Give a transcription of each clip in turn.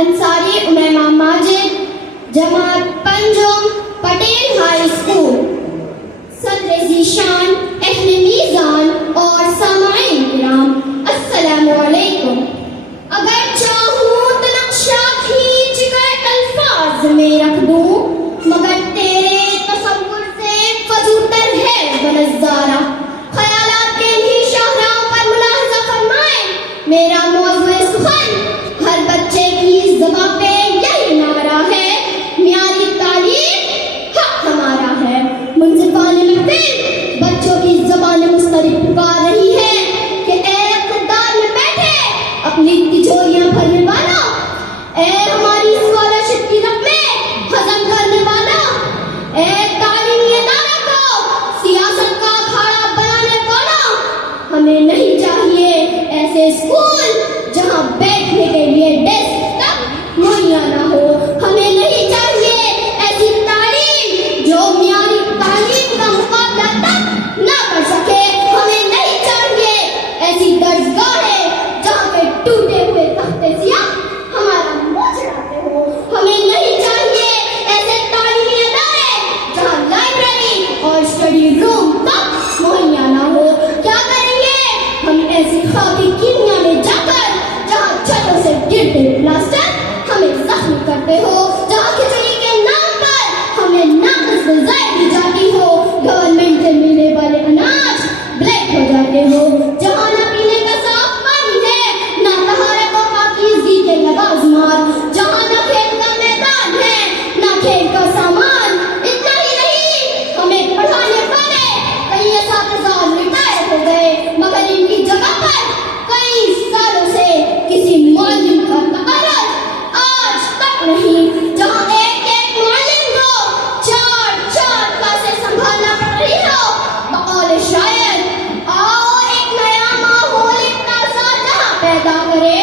انصاری امیمہ ماجد جماعت پنجم Patel high school. صدر ذیشان اہل میزان اور سامعین کرام السلام علیکم. اگر چاہوں تو نقشہ کھینچ کر الفاظ میں رکھ دوں، مگر تیرے تصور سے فزونتر ہے وہ نظارہ. خیالات کے ہی شاہراہوں پر ملاحظہ فرمائیں میرا موضوع سخن ہر بچے کی زبان پہ یہی نعرہ ہے، معیاری تعلیم حق ہمارا ہے. منصفانہ محفل بچوں کی زبان مسترب پکار رہی ہے کہ اے اقتدار میں بیٹھے اپنی تجوریاں بھرنے والا، اے ہماری اسکالرشپ کی رقمیں ہضم کرنے والا، اے تعلیمی ادارہ کو سیاست کا اکھاڑا بنانے والا. ہمیں نہیں چاہیے ایسے اسکول جہاں بیٹھنے کے لیے ڈیسک تک مہیا نہ ہو. ہمیں نہیں چاہیے ایسی تعلیم جو معیاری تعلیم کا مقابلہ تک نہ کر سکے. ہمیں نہیں چاہیے ایسی درسگاہیں جہاں پہ ٹوٹے ہوئے تختے سیاہ ہمارا منہ چڑھاتے ہو. ہمیں نہیں چاہیے ایسے تعلیمی ادارے جہاں لائبریری اور اسٹڈی روم تک مہیا نہ ہو. کیا کریں گے ہم ایسی خاکی کیمیا میں جا کر جہاں چھتوں سے گرتے پلاسٹر ہمیں زخمی کرتے ہو، جہاں کھچڑی کے نام پر ہمیں ناقص غذائیں دی جاتی ہو، گورنمنٹ سے ملنے والے اناج بلیک ہو جاتے ہو، جہاں نہ پینے کا صاف پانی ہے نہ طہارت و پاکیزگی کے لوازمات، جہاں نہ کھیل کا میدان ہے نہ کھیل کا سامان. اتنا ہی نہیں، ہمیں پڑھانے والے کئی اساتذہ ریٹائر ہو گئے مگر ان کی جگہ پر کئی سالوں سے کسی معلم کا تقرر آج تک نہیں. جہاں ایک ایک معلم کو چار چار کلاسیں سنبھالنا پڑ رہی ہو. بقول شاعر آؤ ایک نیا ماحول ایک تازہ جہاں پیدا کرے،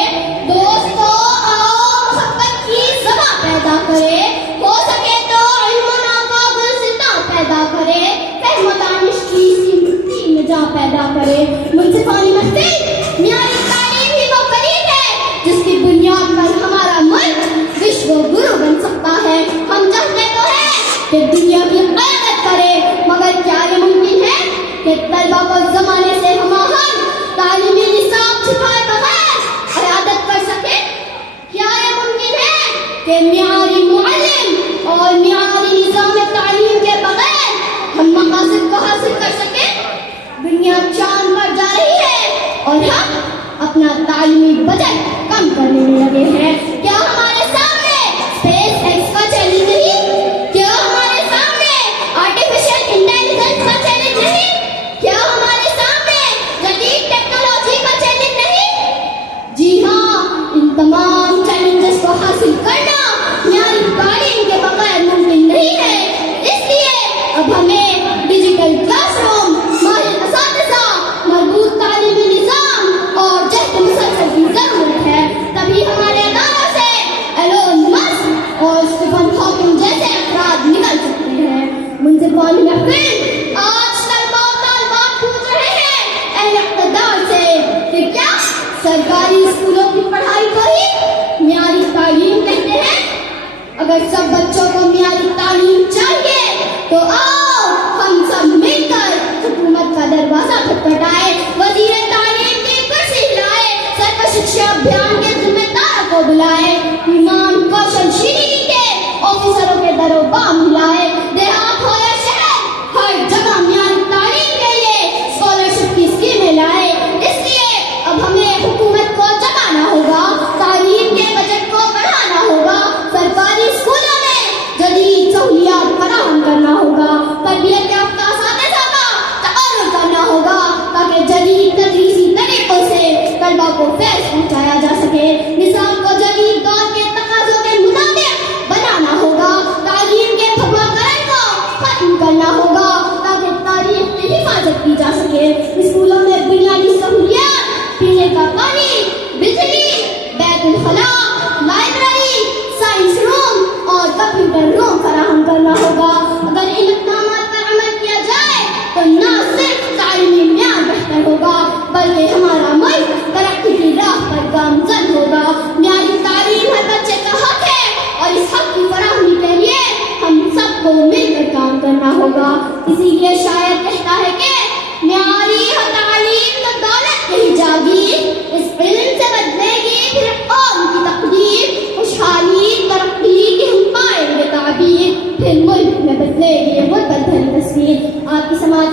دوستو آؤ محبت کی زباں پیدا کرے، ہو سکے تو علم و نام کا گلستاں پیدا کرے، فہم و دانش کی سی مٹی میں جا پیدا کرے. منصفانہ محفل معیاری تعلیم ہی وہ قریب ہے جس کی بنیاد پر ہمارا ملک وشو گرو بن سکتا ہے. ہم چاہتے تو ہیں کہ دنیا کی قیادت کرے، مگر کیا یہ ممکن ہے کہ طلبہ کو زمانے سے ہم آہنگ تعلیمی نصاب چھپائے بغیر قیادت کر سکے؟ کیا یہ ممکن ہے کہ معیاری معلم اور معیاری نظام تعلیم کے بغیر ہم مقاصد کو حاصل کر سکیں؟ دنیا چاند پر جا رہی ہے اور ہم اپنا تعلیمی بجٹ کم کرنے میں لگے ہیں. کیا ہمارے سامنے اسپیس ایکس کا چیلنج نہیں؟ کیا ہمارے سامنے آرٹیفیشل انٹیلیجنس کا چیلنج نہیں؟ کیا ہمارے سامنے جدید ٹیکنالوجی کا چیلنج نہیں؟ جی ہاں، ان تمام چیلنجز کو حاصل کرنا معیاری تعلیم کے بغیر ممکن نہیں ہے. اس لیے اب ہمیں ڈیجیٹل کلاس روم، ماہر اساتذہ، مربوط تعلیمی نظام اور جہد مسلسل کی ضرورت ہے. تبھی ہمارے اداروں سے ایلون مسک اور اسٹیفن ہاکنگ جیسے افراد نکل سکتے ہیں. منصفانہ محفل آج طلبہ و طالبات پوچھ رہے ہیں اہل اقتدار سے کہ کیا سرکاری اسکولوں کی پڑھائی کو ہی معیاری تعلیم کہتے ہیں؟ اگر سب بچوں کو معیاری تعلیم چاہیے تو آؤ ہم سب مل کر حکومت کا دروازہ کھٹکھٹائے، وزیر تعلیم کی کرسی ہلائے، سرکہ شکشا ابھیان کے ذمہ دار کو بلائے، ایمان کوشل شیرینی کے آفیسروں کے در و بام ہلائے. دیہات ہو یا شہر ہر جگہ معیاری تعلیم کے لیے اسکالرشپ کی اسکیمیں لائے. اس لیے اب ہمیں حکومت کو جگانا ہوگا، تعلیم کے بجٹ کو بڑھانا ہوگا، سرکاری اسکولوں میں جدید سہولیات فراہم کرنا ہوگا، تربیت یافتہ اساتذہ کا تقرر کرنا ہوگا تاکہ جدید تدریسی طریقوں سے طلبہ کو فیض پہنچایا جا سکے. نظام کو جدید دور کے تقاضوں کے مطابق بنانا ہوگا، تعلیم کے بھگوا کرن کو ختم کرنا ہوگا تاکہ تاریخ کی حفاظت کی جا سکے. اسکولوں میں بنیادی سہولیات، پینے کا پانی، بجلی، بیت الخلا، لائبریری، سائنس روم اور کمپیوٹر روم فراہم کرنا ہوگا. اگر ان اقدامات پر عمل کیا جائے تو نہ صرف تعلیمی معیار بہتر ہوگا بلکہ ہمارا ملک ترقی کی راہ پر گامزن ہوگا. معیاری تعلیم ہر بچے کا پھر ملک میں بدلے گی غربت بھری تصویر. آپ کی سماعت